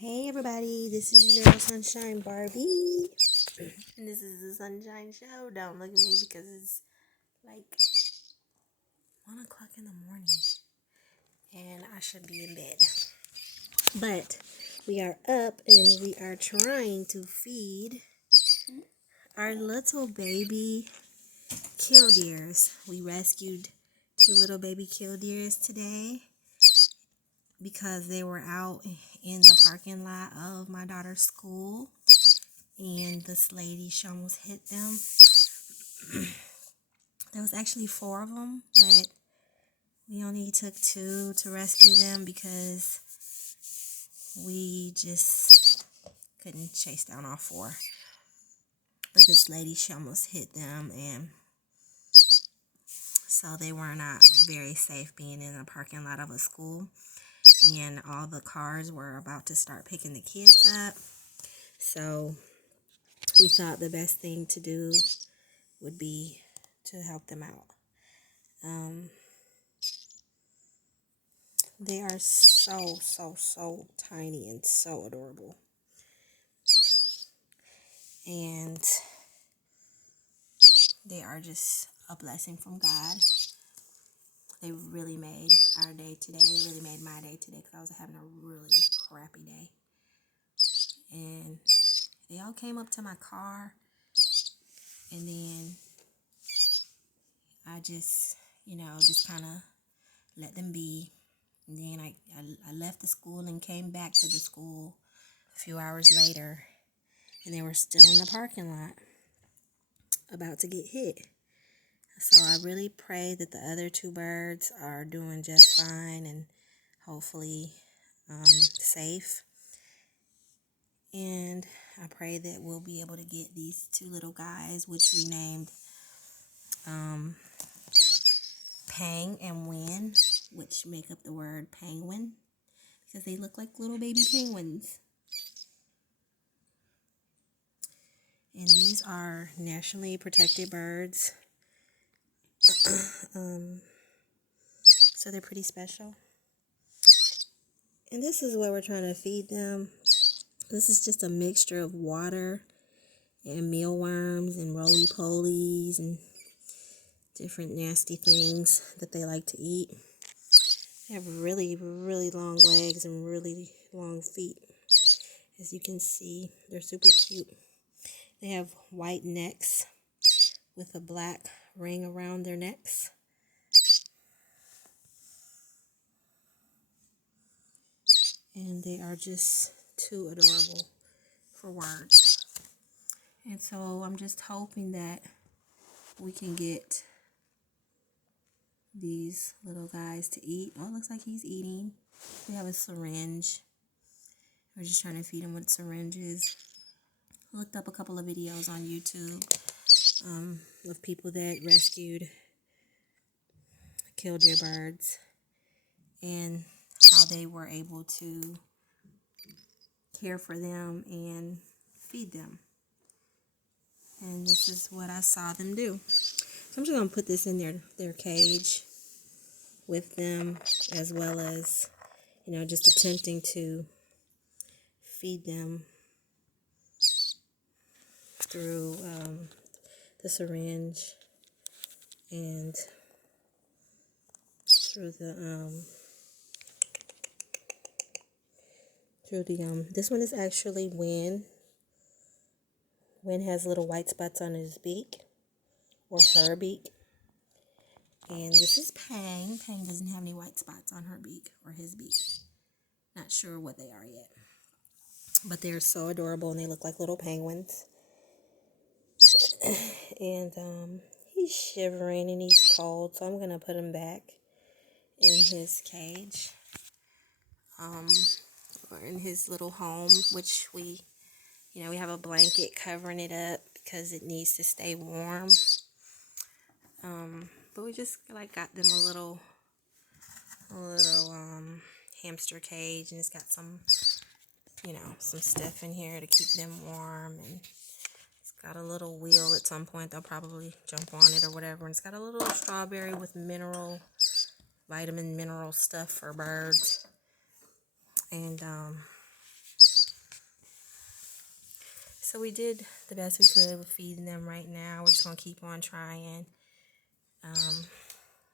Hey everybody, this is your girl Sunshine Barbie, and this is the Sunshine Show. Don't look at me because it's like 1 o'clock in the morning, and I should be in bed. But we are up, and we are trying to feed our little baby killdeers. We rescued 2 little baby killdeers today because they were out in the parking lot of my daughter's school, and this lady, she almost hit them. There was actually 4 of them, but we only took 2 to rescue them because we just couldn't chase down all 4. But this lady, she almost hit them, and so they were not very safe being in a parking lot of a school. And all the cars were about to start picking the kids up. So we thought the best thing to do would be to help them out. They are so tiny and so adorable. And they are just a blessing from God. They really made our day today. They really made my day today because I was having a really crappy day. And they all came up to my car, and then I just kind of let them be. And then I left the school and came back to the school a few hours later, and they were still in the parking lot about to get hit. So I really pray that the other 2 birds are doing just fine and hopefully safe. And I pray that we'll be able to get these 2 little guys, which we named Pang and Win, which make up the word penguin, because they look like little baby penguins. And these are nationally protected birds. So they're pretty special. And this is what we're trying to feed them. This is just a mixture of water and mealworms and roly-polies and different nasty things that they like to eat. They have really long legs and really long feet. As you can see, they're super cute. They have white necks with a black ring around their necks. And they are just too adorable for words. And so I'm just hoping that we can get these little guys to eat. Oh, it looks like he's eating. We have a syringe. We're just trying to feed him with syringes. I looked up a couple of videos on YouTube of people that rescued killdeer birds and how they were able to care for them and feed them. And this is what I saw them do. So I'm just going to put this in their cage with them, as well as, just attempting to feed them through the syringe and through this one is actually Win. Win has little white spots on his beak, or her beak. And this is Pang. Pang doesn't have any white spots on her beak or his beak. Not sure what they are yet. But they're so adorable, and they look like little penguins. And he's shivering and he's cold, so I'm going to put him back in his cage. Or in his little home, which we have a blanket covering it up because it needs to stay warm. But we just got them a little hamster cage, and it's got some stuff in here to keep them warm, and it's got a little wheel. At some point they'll probably jump on it or whatever, and it's got a little strawberry with vitamin mineral stuff for birds. And So we did the best we could with feeding them right now. We're just going to keep on trying.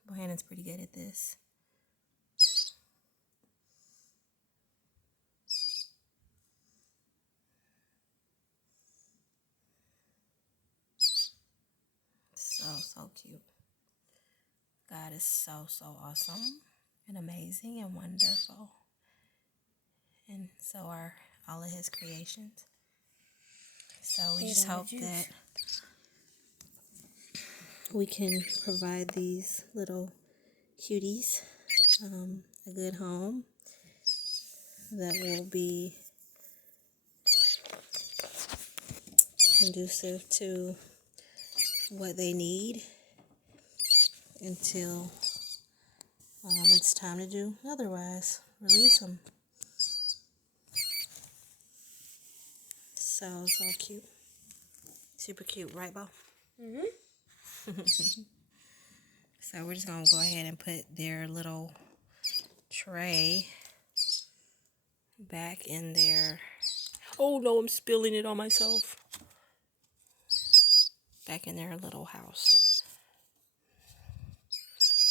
Bohannon's pretty good at this. So cute. God is so awesome and amazing and wonderful. And so are all of his creations. So we just hope that we can provide these little cuties a good home that will be conducive to what they need until it's time to do otherwise. Release them. So cute. Super cute, right, Bo? Mm-hmm. So we're just going to go ahead and put their little tray back in there. Oh no, I'm spilling it on myself. Back in their little house.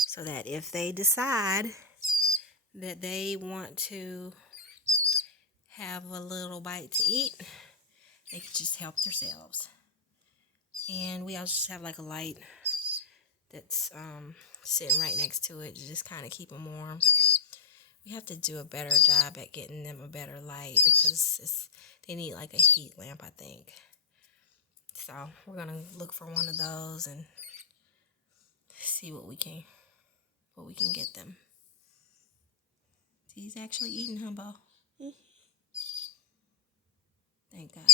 So that if they decide that they want to have a little bite to eat, they can just help themselves. And we also just have like a light that's sitting right next to it to just kind of keep them warm. We have to do a better job at getting them a better light because they need like a heat lamp, I think. So we're gonna look for one of those and see what we can get them. He's actually eating, huh, Bo? Mm-hmm. Thank God.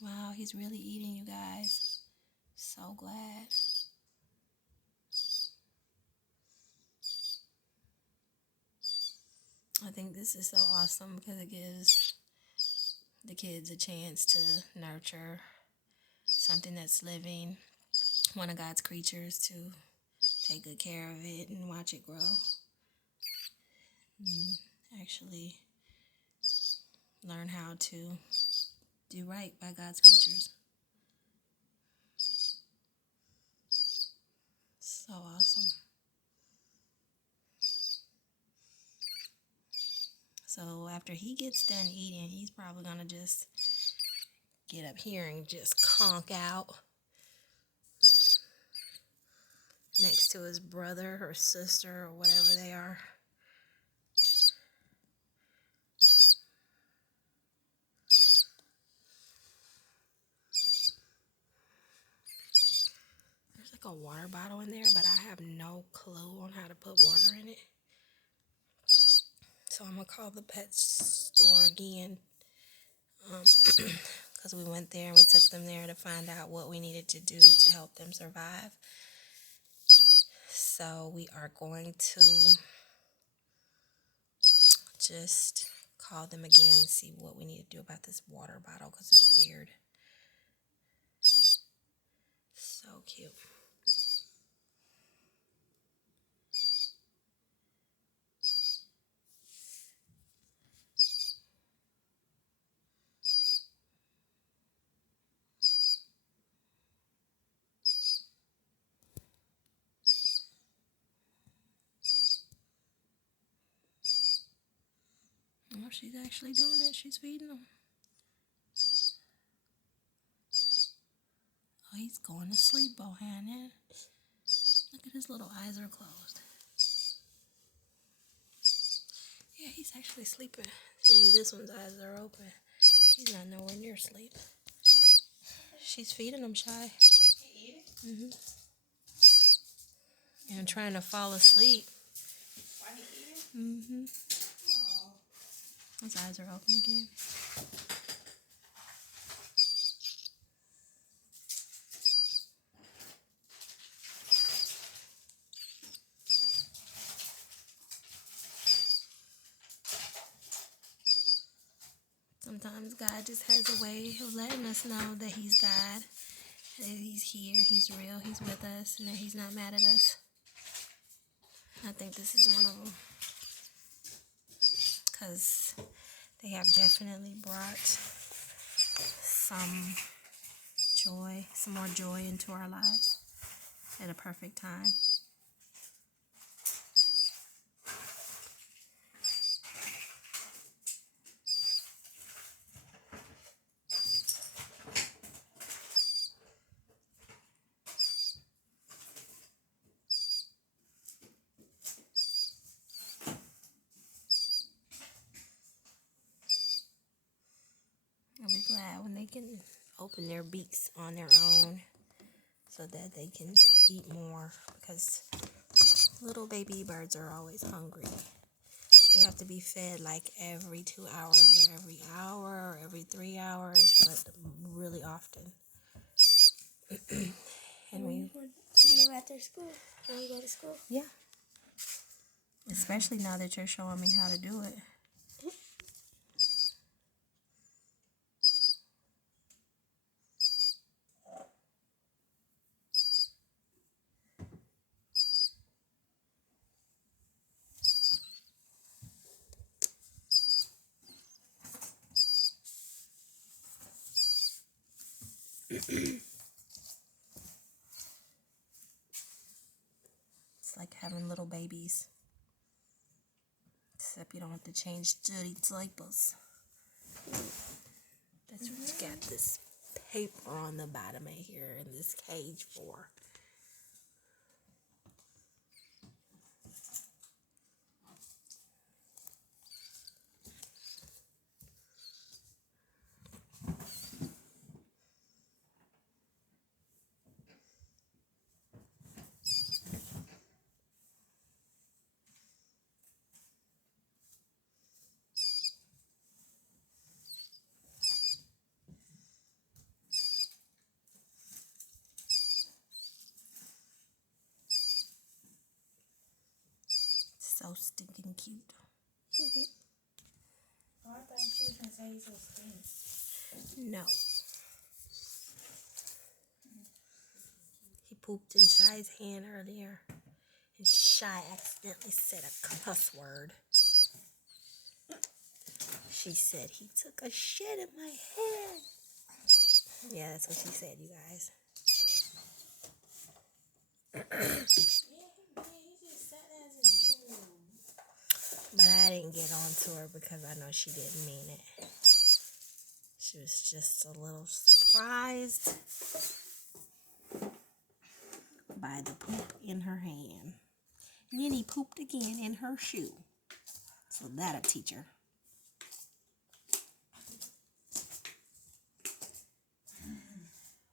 Wow, he's really eating, you guys. So glad. I think this is so awesome because it gives the kids a chance to nurture something that's living, one of God's creatures, to take good care of it and watch it grow. And actually learn how to do right by God's creatures. So awesome. So after he gets done eating, he's probably going to just get up here and just conk out next to his brother or sister or whatever they are. There's like a water bottle in there, but I have no clue on how to put water in it. So I'm going to call the pet store again because we went there and we took them there to find out what we needed to do to help them survive. So we are going to just call them again and see what we need to do about this water bottle because it's weird. So cute. Oh, she's actually doing it. She's feeding them. Oh, he's going to sleep, Bohannon. Look at his little eyes are closed. Yeah, he's actually sleeping. See, this one's eyes are open. He's not nowhere near sleep. She's feeding him, Shy. Mm-hmm. And trying to fall asleep. Why he eating? Mm-hmm. His eyes are open again. Sometimes God just has a way of letting us know that he's God, that he's here, he's real, he's with us, and that he's not mad at us. I think this is one of them. because they have definitely brought some more joy into our lives at a perfect time. I'll be glad when they can open their beaks on their own so that they can eat more, because little baby birds are always hungry. They have to be fed like every 2 hours or every hour or every 3 hours, but really often. And we feed them after school when you go to school. Yeah. Especially now that you're showing me how to do it. It's like having little babies. Except you don't have to change dirty diapers. That's what you got this paper on the bottom of here in this cage for. So stinking cute. Oh, I thought she was gonna say he's so stink. No. He pooped in Shy's hand earlier, and Shy accidentally said a cuss word. She said he took a shit in my hand. Yeah, that's what she said, you guys. But I didn't get on to her because I know she didn't mean it. She was just a little surprised by the poop in her hand. And then he pooped again in her shoe. So that'll teach her.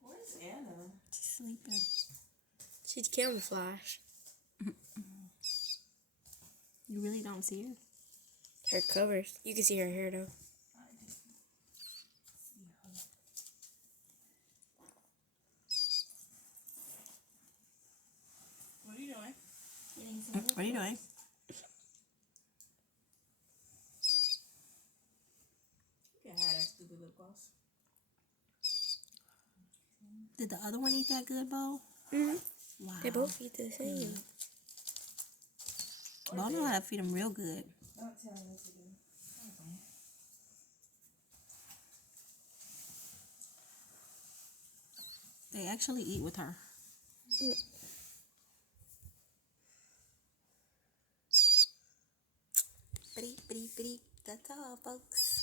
Where's Anna? She's sleeping. She's camouflage. You really don't see her? Her covers. You can see her hair though. What are you doing? What are you doing? You can have that stupid lip gloss. Did the other one eat that good, Bo? Mm-hmm. Wow. They both eat the same. Bo know how to feed them real good. Don't tell me what to do. Okay. They actually eat with her. Bitty, bitty, bitty. That's all, folks.